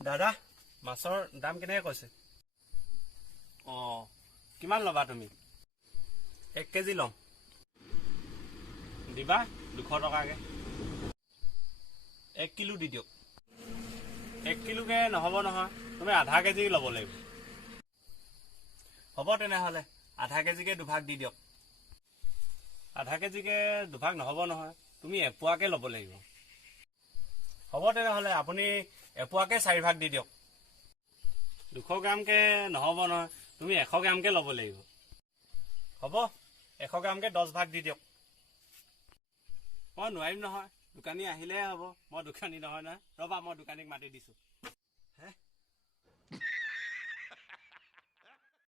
দাদা মাছৰ দাম কেনেকৈ কৈছে? কিমান ল'বা তুমি? 1 কেজি ল'ম। দিবা 200 টকাকৈ। 1 কিলো দি দিয়ক। 1 কিলোকৈ নহ'ব নহয়, তুমি আধা কেজি ল'ব লাগিব। হ'ব তেনেহ'লে আধা কেজিকৈ দুভাগ দি দিয়ক। আধা কেজিকৈ দুভাগ নহ'ব নহয়, তুমি এপোৱাকৈ ল'ব লাগিব। হ'ব তেনেহ'লে আপুনি এপোৱাকৈ 4 ভাগ দি দিয়ক। 200 গ্ৰামকৈ নহ'ব নহয়, তুমি 100 গ্ৰামকৈ ল'ব লাগিব। হ'ব 100 গ্ৰামকৈ 10 ভাগ দি দিয়ক। মই নোৱাৰিম নহয়, দোকানী আহিলেহে হ'ব। মই দোকানী নহয় নহয়, ৰ'বা মই দোকানীক মাতি দিছোঁ।